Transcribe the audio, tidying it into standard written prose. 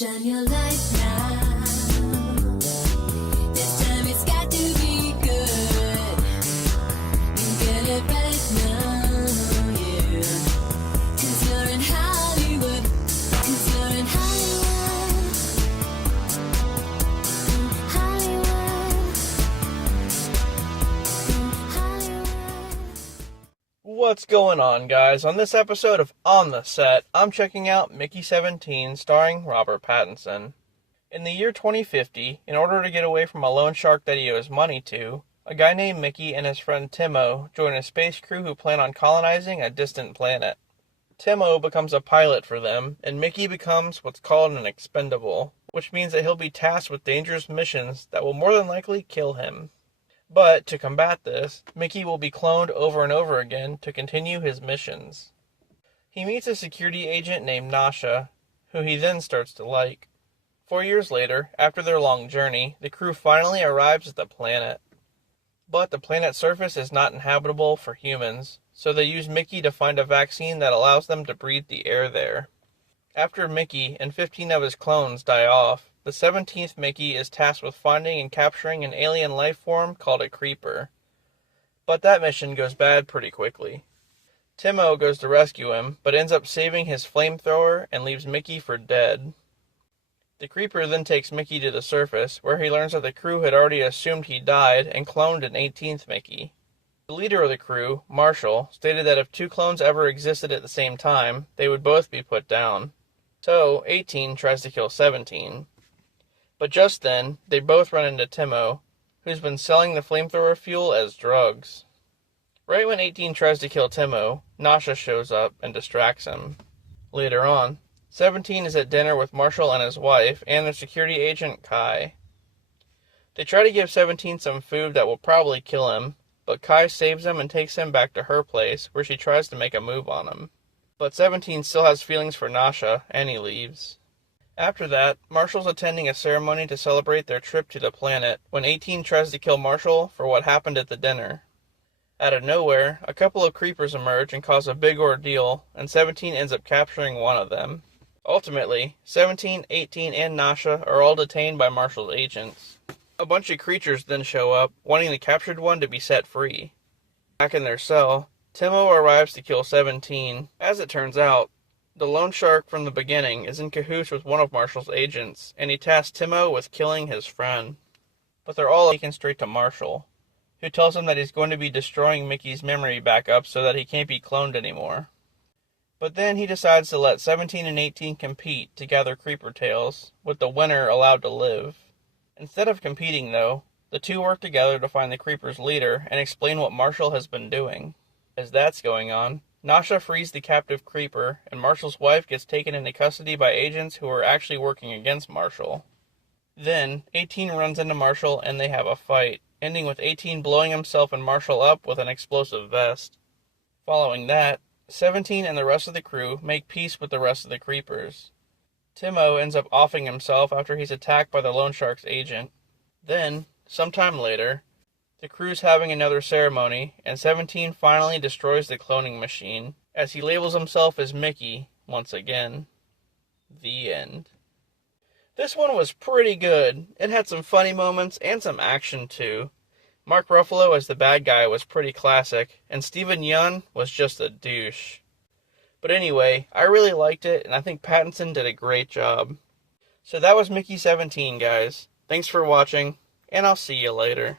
Shine your light now. This time it's got to be good. You get it right now, yeah. 'Cause you're in Hollywood. 'Cause you're in Hollywood. What's going on, guys? On this episode of On the Set, I'm checking out Mickey 17, starring Robert Pattinson. In the year 2050, in order to get away from a loan shark that he owes money to, a guy named Mickey and his friend Timo join a space crew who plan on colonizing a distant planet. Timo becomes a pilot for them, and Mickey becomes what's called an expendable, which means that he'll be tasked with dangerous missions that will more than likely kill him. But, to combat this, Mickey will be cloned over and over again to continue his missions. He meets a security agent named Nasha, who he then starts to like. 4 years later, after their long journey, the crew finally arrives at the planet. But the planet's surface is not inhabitable for humans, so they use Mickey to find a vaccine that allows them to breathe the air there. After Mickey and 15 of his clones die off, the 17th Mickey is tasked with finding and capturing an alien life form called a creeper. But that mission goes bad pretty quickly. Timo goes to rescue him, but ends up saving his flamethrower and leaves Mickey for dead. The creeper then takes Mickey to the surface, where he learns that the crew had already assumed he died and cloned an 18th Mickey. The leader of the crew, Marshall, stated that if two clones ever existed at the same time, they would both be put down. So, 18 tries to kill 17. But just then, they both run into Timo, who's been selling the flamethrower fuel as drugs. Right when 18 tries to kill Timo, Nasha shows up and distracts him. Later on, 17 is at dinner with Marshall and his wife and their security agent, Kai. They try to give 17 some food that will probably kill him, but Kai saves him and takes him back to her place, where she tries to make a move on him. But 17 still has feelings for Nasha, and he leaves. After that, Marshall's attending a ceremony to celebrate their trip to the planet, when 18 tries to kill Marshall for what happened at the dinner. Out of nowhere, a couple of creepers emerge and cause a big ordeal, and 17 ends up capturing one of them. Ultimately, 17, 18, and Nasha are all detained by Marshall's agents. A bunch of creatures then show up, wanting the captured one to be set free. Back in their cell, Timo arrives to kill 17. As it turns out, the loan shark from the beginning is in cahoots with one of Marshall's agents, and he tasks Timo with killing his friend. But they're all taken straight to Marshall, who tells him that he's going to be destroying Mickey's memory backup so that he can't be cloned anymore. But then he decides to let 17 and 18 compete to gather creeper tails, with the winner allowed to live. Instead of competing, though, the two work together to find the creeper's leader and explain what Marshall has been doing. As that's going on, Nasha frees the captive creeper, and Marshall's wife gets taken into custody by agents who are actually working against Marshall. Then, 18 runs into Marshall and they have a fight, ending with 18 blowing himself and Marshall up with an explosive vest. Following that, 17 and the rest of the crew make peace with the rest of the creepers. Timo ends up offing himself after he's attacked by the loan shark's agent. Then, sometime later, the crew's having another ceremony, and 17 finally destroys the cloning machine, as he labels himself as Mickey once again. The end. This one was pretty good. It had some funny moments and some action too. Mark Ruffalo as the bad guy was pretty classic, and Steven Yeun was just a douche. But anyway, I really liked it, and I think Pattinson did a great job. So that was Mickey 17, guys. Thanks for watching, and I'll see you later.